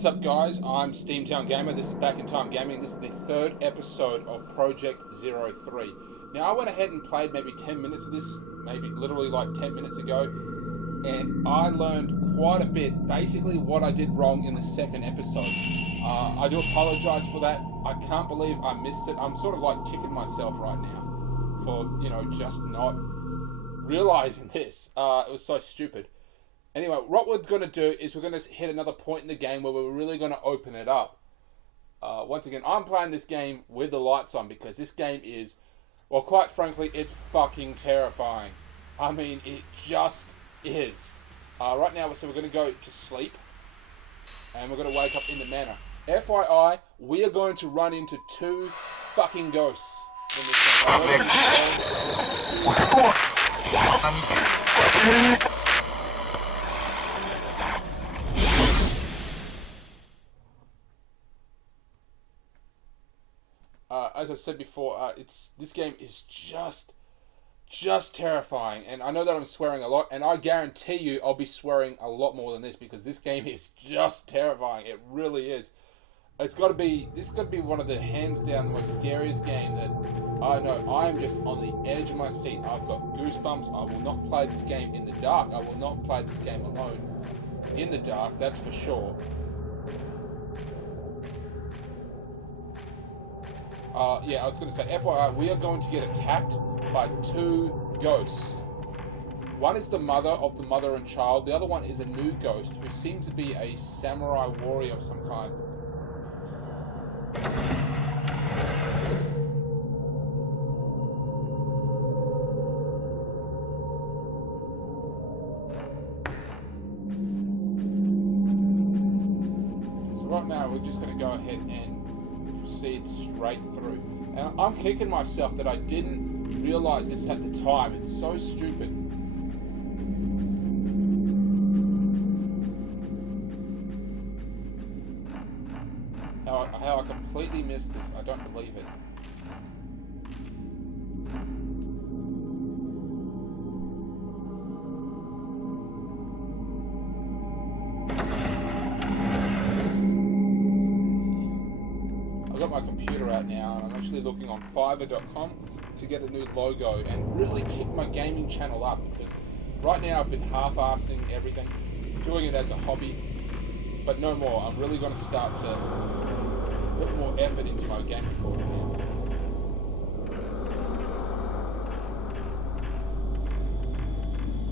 What's up, guys? I'm Steamtown Gamer. This is Back in Time Gaming. This is the third episode of Project 03. Now, I went ahead and played maybe 10 minutes of this, maybe literally like 10 minutes ago, and I learned quite a bit, basically what I did wrong in the second episode. I do apologize for that. I can't believe I missed it. I'm sort of like kicking myself right now for, just not realizing this. It was so stupid. Anyway, what we're going to do is we're going to hit another point in the game where we're really going to open it up. Once again, I'm playing this game with the lights on because this game is, well, quite frankly, it's fucking terrifying. I mean, it just is. Right now, so we're going to go to sleep and we're going to wake up in the manor. FYI, we are going to run into two fucking ghosts in this game. As I said before, this game is just terrifying, and I know that I'm swearing a lot, and I guarantee you I'll be swearing a lot more than this because this game is just terrifying. It really is. This has got to be one of the hands down the most scariest game that I know. I am just on the edge of my seat. I've got goosebumps. I will not play this game in the dark. I will not play this game alone in the dark. That's for sure. I was going to say, FYI, we are going to get attacked by two ghosts. One is the mother of the mother and child. The other one is a new ghost who seems to be a samurai warrior of some kind. So right now, we're just going to go ahead and proceed straight through. And I'm kicking myself that I didn't realize this at the time. It's so stupid. How I completely missed this. I don't believe it. Got my computer out now, and I'm actually looking on Fiverr.com to get a new logo and really kick my gaming channel up, because right now I've been half-assing everything, doing it as a hobby, but no more. I'm really going to start to put more effort into my game recording now.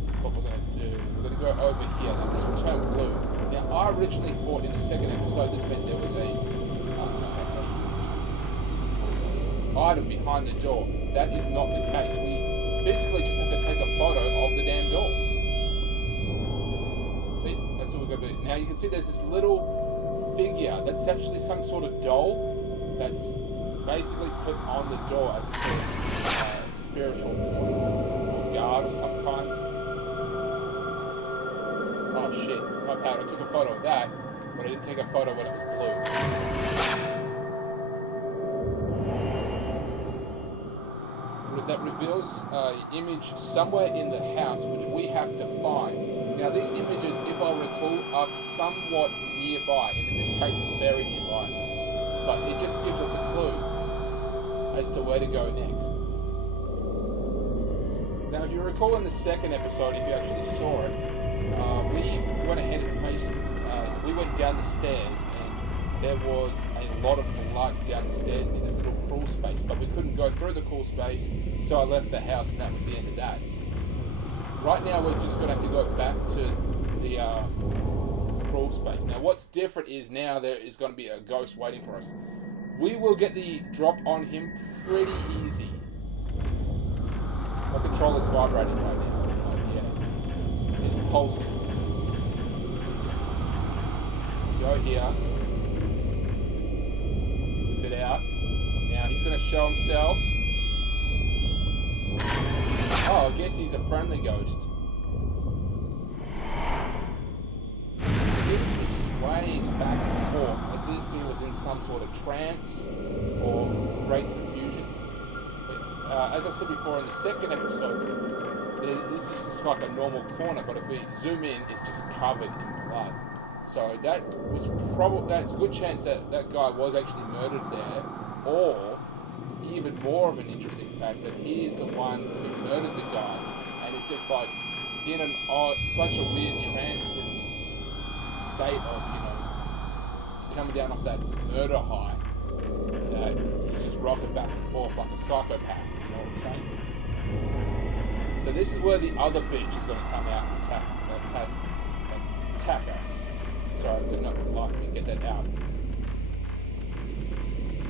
So what we're going to do, we're going to go over here. Now this will turn blue. Now I originally thought in the second episode this meant there was a item behind the door. That is not the case. We physically just have to take a photo of the damn door. See? That's what we're going to do. Now you can see there's this little figure that's actually some sort of doll that's basically put on the door as a sort of spiritual warning or guard of some kind. Oh shit, my bad. I took a photo of that, but I didn't take a photo when it was blue. That reveals an image somewhere in the house which we have to find. Now these images, if I recall, are somewhat nearby, and in this case it's very nearby, but it just gives us a clue as to where to go next. Now if you recall in the second episode, if you actually saw it, we went ahead and we went down the stairs, and there was a lot of blood down the stairs in this little crawl space, but we couldn't go through the crawl space, so I left the house, and that was the end of that. Right now, we're just going to have to go back to the crawl space. Now, what's different is now there is going to be a ghost waiting for us. We will get the drop on him pretty easy. My controller's vibrating right now. It's like, yeah, it's pulsing. Go here. It out. Now he's going to show himself. Oh, I guess he's a friendly ghost. He seems to be swaying back and forth as if he was in some sort of trance or great confusion. But, as I said before in the second episode, this is just like a normal corner, but if we zoom in, it's just covered in blood. So that's a good chance that that guy was actually murdered there, or even more of an interesting fact that he is the one who murdered the guy, and it's just like in an such a weird trance and state of, coming down off that murder high that he's just rocking back and forth like a psychopath, you know what I'm saying? So this is where the other bitch is going to come out and attack us. Sorry, I could not for the life of me get that out.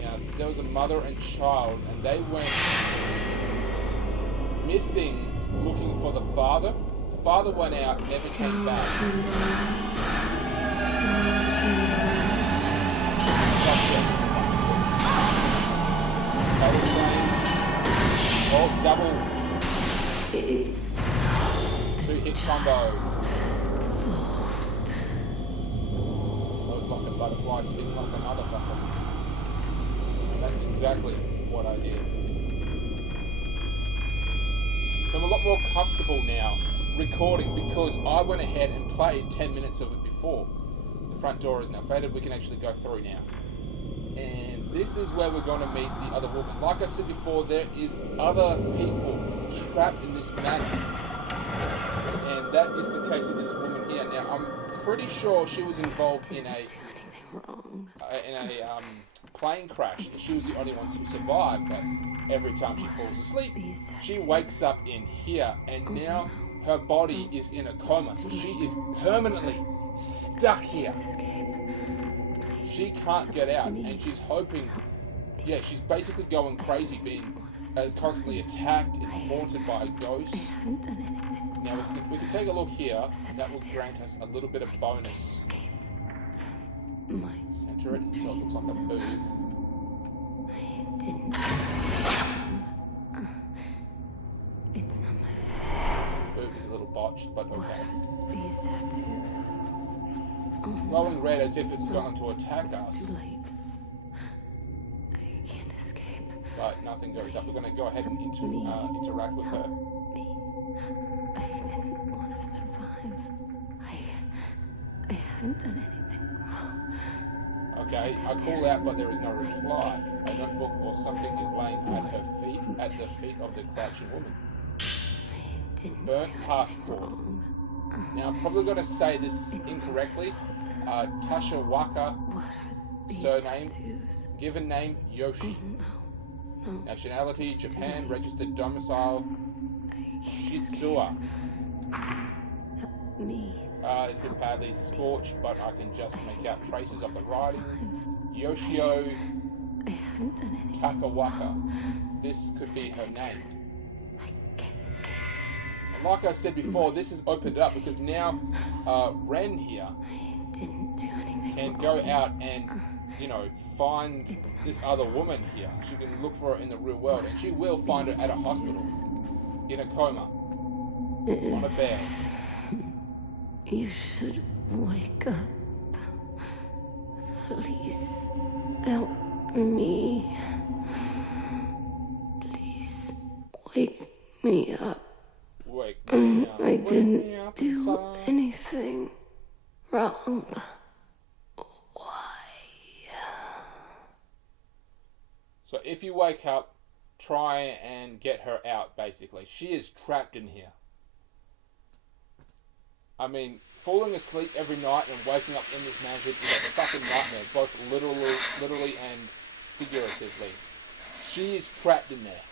Now, there was a mother and child, and they went missing looking for the father. The father went out, never came back. Oh, double. It's 2-hit combo. Float like a butterfly, stick like a motherfucker. And that's exactly what I did. So I'm a lot more comfortable now recording because I went ahead and played 10 minutes of it before. The front door is now faded. We can actually go through now. And this is where we're going to meet the other woman. Like I said before, there is other people trapped in this manor. And that is the case of this woman here. Now, I'm pretty sure she was involved in a plane crash, and she was the only one to survive. But every time she falls asleep, she wakes up in here, and now her body is in a coma, so she is permanently stuck here. She can't get out, and she's hoping, she's basically going crazy, being constantly attacked and haunted by ghosts. Now we can take a look here, and that will grant us a little bit of bonus. Center it so it looks like a boob. It's not my Boob is a little botched, but okay. These tattoos. Glowing red as if it's going to attack us. Too late. I can't escape. But nothing goes up. We're going to go ahead and interact with her. Me. I didn't want to survive. I haven't done anything wrong. Okay, I call out, but there is no reply. A notebook or something is laying at the feet of the crouching woman. Burnt passport. Now, I'm probably going to say this incorrectly. Tasha Waka, surname, given name Yoshi. Nationality, Japan, registered domicile, Shizua. It's been badly scorched, but I can just make out traces of the writing. Yoshio Takawaka. This could be her name. And like I said before, this has opened up because now Ren here can go out and, find this other woman here. She can look for her in the real world, and she will find her at a hospital, in a coma, on a bed. You should wake up. Please help me. Please wake me up. Wake me up. I didn't do anything wrong. Why? So if you wake up, try and get her out, basically. She is trapped in here. I mean, falling asleep every night and waking up in this mansion is a fucking nightmare, both literally and figuratively. She is trapped in there.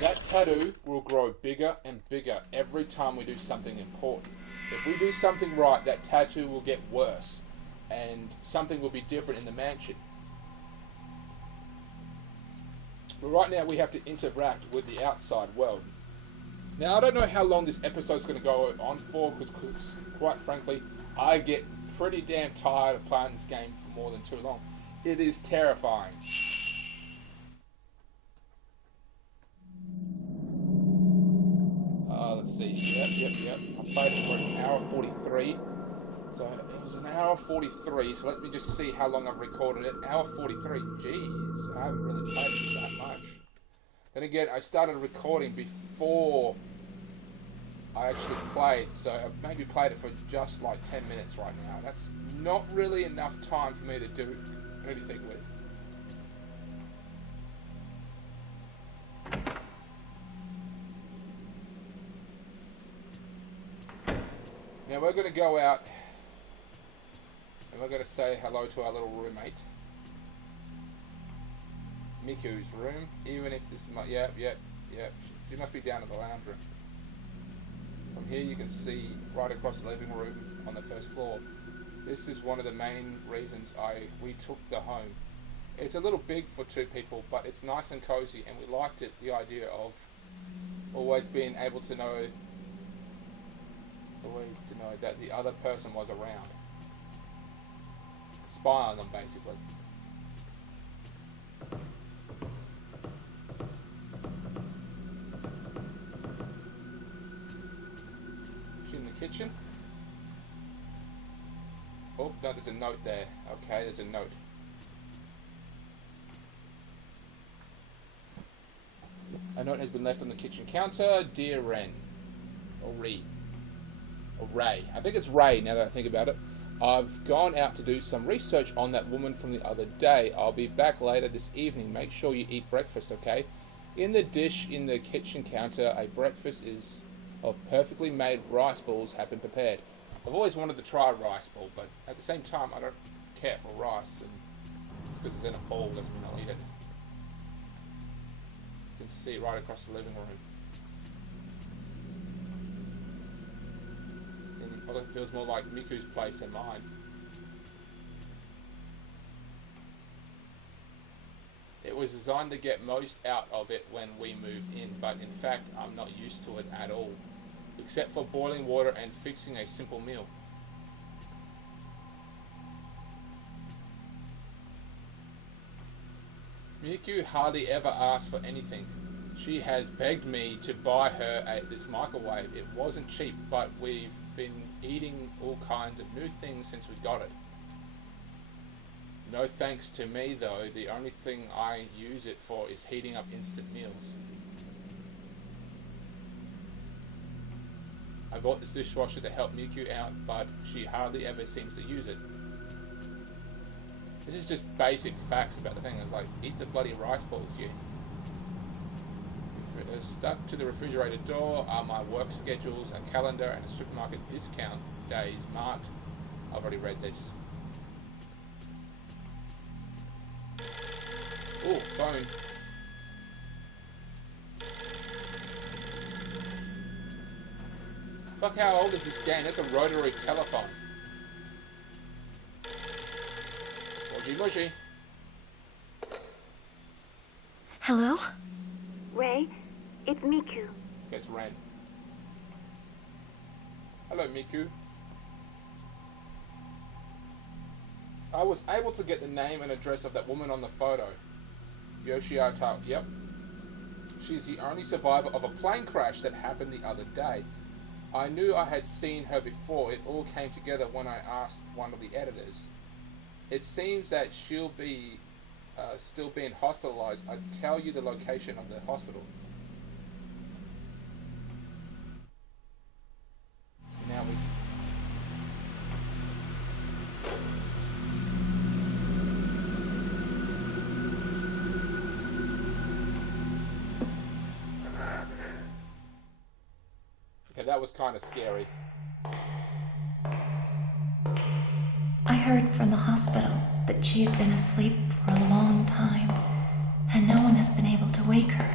That tattoo will grow bigger and bigger every time we do something important. If we do something right, that tattoo will get worse, and something will be different in the mansion. But right now we have to interact with the outside world. Now, I don't know how long this episode's going to go on for, because quite frankly, I get pretty damn tired of playing this game for more than too long. It is terrifying. Let's see. Yep. I played it for an hour 43. So it was an hour 43. So let me just see how long I've recorded it. Hour 43. Jeez, I haven't really played it that much. Then again, I started recording before I actually played, so I've maybe played it for just like 10 minutes right now. That's not really enough time for me to do anything with. Now we're going to go out and we're going to say hello to our little roommate. Miku's room, even if this might, yeah, she must be down in the lounge room. From here you can see right across the living room on the first floor. This is one of the main reasons we took the home. It's a little big for two people, but it's nice and cozy, and we liked it, the idea of always being able to know that the other person was around. Spy on them, basically. She's in the kitchen. Oh, no, there's a note there. Okay, there's a note. A note has been left on the kitchen counter. Dear Ren. Or Ree. Or Ray. I think it's Ray now that I think about it. I've gone out to do some research on that woman from the other day. I'll be back later this evening. Make sure you eat breakfast, okay? In the dish in the kitchen counter, a breakfast is of perfectly made rice balls have been prepared. I've always wanted to try a rice ball, but at the same time, I don't care for rice, and just because it's in a bowl doesn't mean I'll eat it. You can see right across the living room. And it probably feels more like Miku's place than mine. It was designed to get most out of it when we moved in, but in fact, I'm not used to it at all. Except for boiling water and fixing a simple meal. Miku hardly ever asks for anything. She has begged me to buy her this microwave. It wasn't cheap, but we've been eating all kinds of new things since we got it. No thanks to me though, the only thing I use it for is heating up instant meals. I bought this dishwasher to help Miku out, but she hardly ever seems to use it. This is just basic facts about the thing. It's like, eat the bloody rice balls, you. Stuck to the refrigerator door are my work schedules, a calendar, and a supermarket discount days marked. I've already read this. Oh, phone. Fuck, how old is this game? That's a rotary telephone. Moji moji. Hello? Ray, it's Miku. It's Ren. Hello, Miku. I was able to get the name and address of that woman on the photo. Yoshiata, yep. She's the only survivor of a plane crash that happened the other day. I knew I had seen her before. It all came together when I asked one of the editors. It seems that she'll be still being hospitalized. I'll tell you the location of the hospital. So now we... Okay, that was kind of scary. I heard from the hospital that she's been asleep for a long time, and no one has been able to wake her.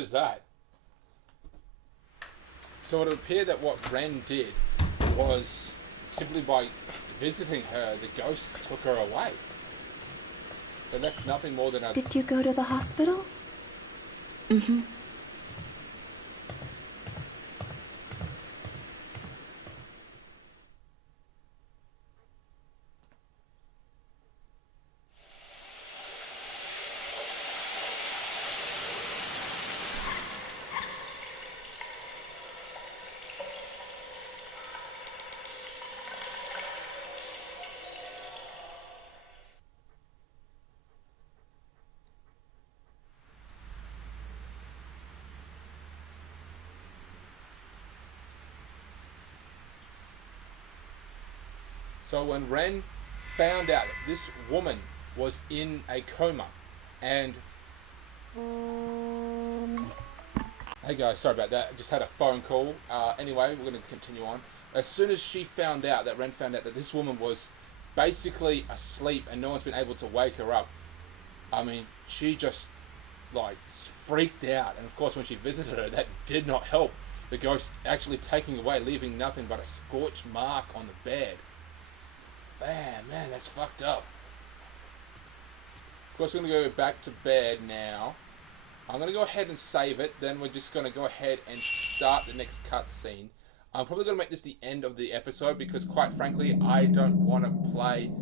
was that? So it would appear that what Ren did was simply by visiting her, the ghosts took her away. They left nothing more than a... Did you go to the hospital? Mm-hmm. So when Ren found out that this woman was in a coma, and... Hey guys, sorry about that. I just had a phone call. Anyway, we're going to continue on. As soon as she found out, that Ren found out that this woman was basically asleep and no one's been able to wake her up, I mean, she just, like, freaked out. And of course, when she visited her, that did not help. The ghost actually taking away, leaving nothing but a scorched mark on the bed. Man, that's fucked up. Of course, we're going to go back to bed now. I'm going to go ahead and save it. Then we're just going to go ahead and start the next cutscene. I'm probably going to make this the end of the episode because, quite frankly, I don't want to play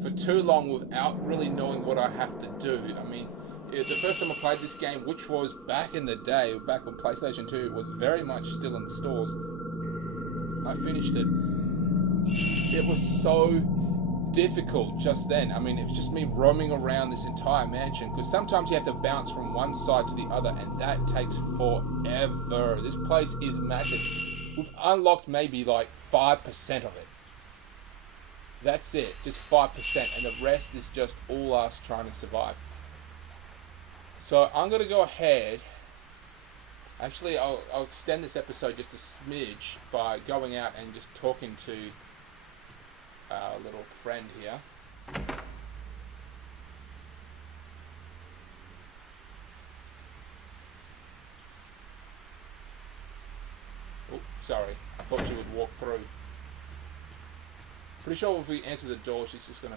for too long without really knowing what I have to do. I mean, the first time I played this game, which was back in the day, back when PlayStation 2 was very much still in the stores, I finished it. It was so difficult just then. I mean, it was just me roaming around this entire mansion because sometimes you have to bounce from one side to the other and that takes forever. This place is massive. We've unlocked maybe like 5% of it. That's it, just 5%, and the rest is just all us trying to survive. So I'm going to go ahead. Actually, I'll extend this episode just a smidge by going out and just talking to our little friend here. Oh, sorry. I thought she would walk through. Pretty sure if we enter the door, she's just gonna...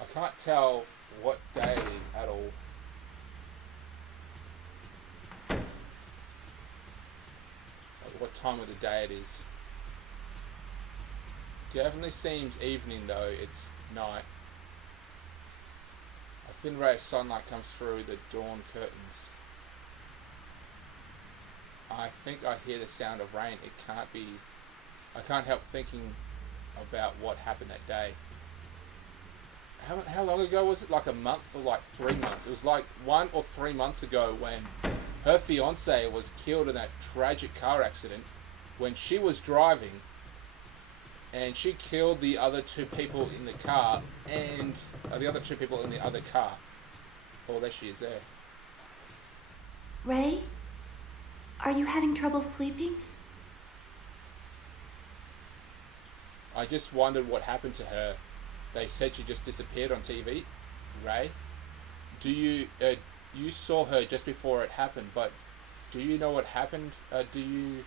I can't tell what day it is at all. What time of the day it is. Definitely seems evening though, it's night. A thin ray of sunlight comes through the dawn curtains. I think I hear the sound of rain. It can't be... I can't help thinking about what happened that day. How long ago was it? Like a month or like 3 months? It was like 1 or 3 months ago when her fiance was killed in that tragic car accident when she was driving, and she killed the other 2 people in the car and the other 2 people in the other car. Oh, there she is there. Ray? Are you having trouble sleeping? I just wondered what happened to her. They said she just disappeared on TV. Ray, do you you saw her just before it happened, but do you know what happened? Do you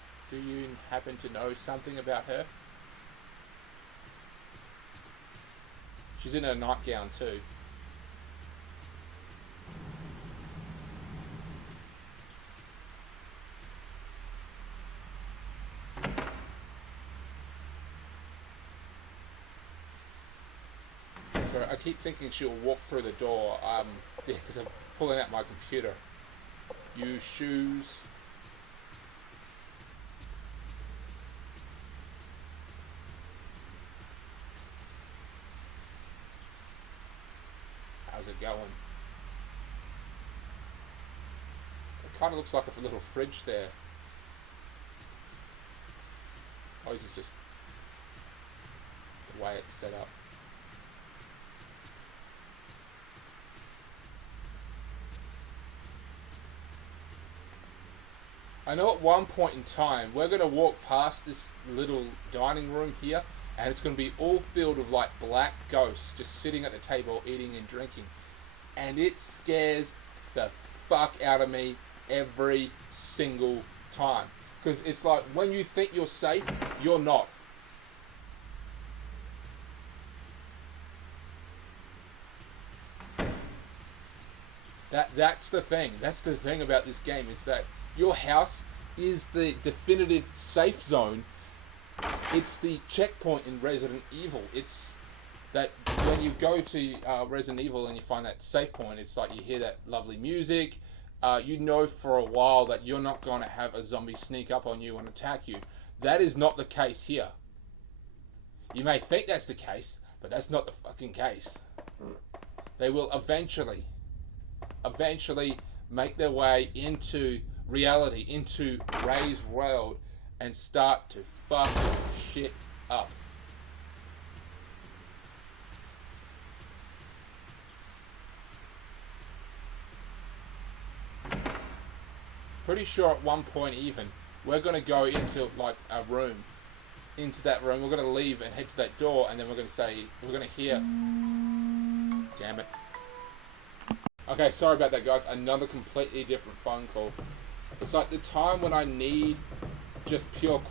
happen to know something about her? She's in her nightgown too. So I keep thinking she'll walk through the door. Yeah, because I'm pulling out my computer. Use shoes. How's it going? It kind of looks like a little fridge there. Oh, this is just the way it's set up. I know at one point in time we're going to walk past this little dining room here and it's going to be all filled with like black ghosts just sitting at the table eating and drinking, and it scares the fuck out of me every single time, because it's like when you think you're safe, you're not. That's the thing. That's the thing about this game, is that your house is the definitive safe zone. It's the checkpoint in Resident Evil. It's that when you go to Resident Evil and you find that safe point, it's like you hear that lovely music. You know for a while that you're not going to have a zombie sneak up on you and attack you. That is not the case here. You may think that's the case, but that's not the fucking case. They will eventually make their way into reality, into Ray's world, and start to fuck shit up. Pretty sure at one point even, we're going to go into like a room. Into that room, we're going to leave and head to that door, and then we're going to hear... Damn it. Okay, sorry about that, guys. Another completely different phone call. It's like the time when I need just pure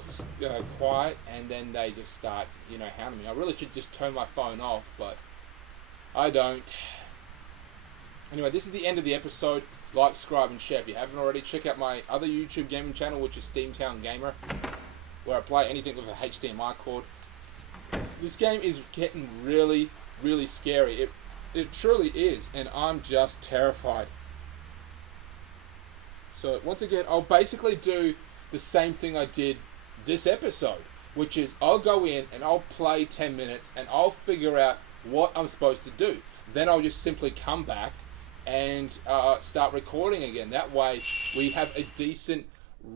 quiet, and then they just start, hounding me. I really should just turn my phone off, but I don't. Anyway, this is the end of the episode. Like, subscribe, and share. If you haven't already, check out my other YouTube gaming channel, which is Steamtown Gamer, where I play anything with a HDMI cord. This game is getting really, really scary. It truly is, and I'm just terrified. So, once again, I'll basically do the same thing I did this episode, which is I'll go in and I'll play 10 minutes and I'll figure out what I'm supposed to do. Then I'll just simply come back and start recording again. That way we have a decent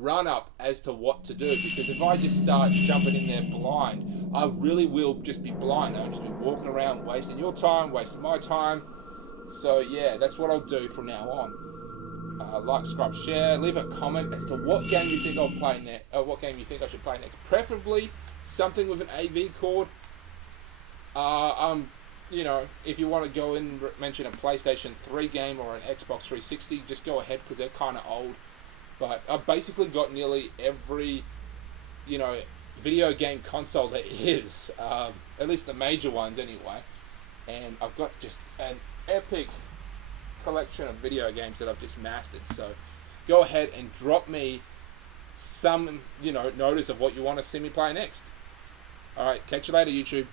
run-up as to what to do, because if I just start jumping in there blind, I really will just be blind. I'll just be walking around wasting your time, wasting my time. So yeah, that's what I'll do from now on. Like, subscribe, share, leave a comment as to what game you think I'll play next, what game you think I should play next. Preferably something with an AV cord. If you want to go in and mention a PlayStation 3 game or an Xbox 360, just go ahead, because they're kind of old. But I've basically got nearly every, video game console there is, at least the major ones anyway. And I've got just an epic collection of video games that I've just mastered. So go ahead and drop me some, notice of what you want to see me play next. Alright, catch you later, YouTube.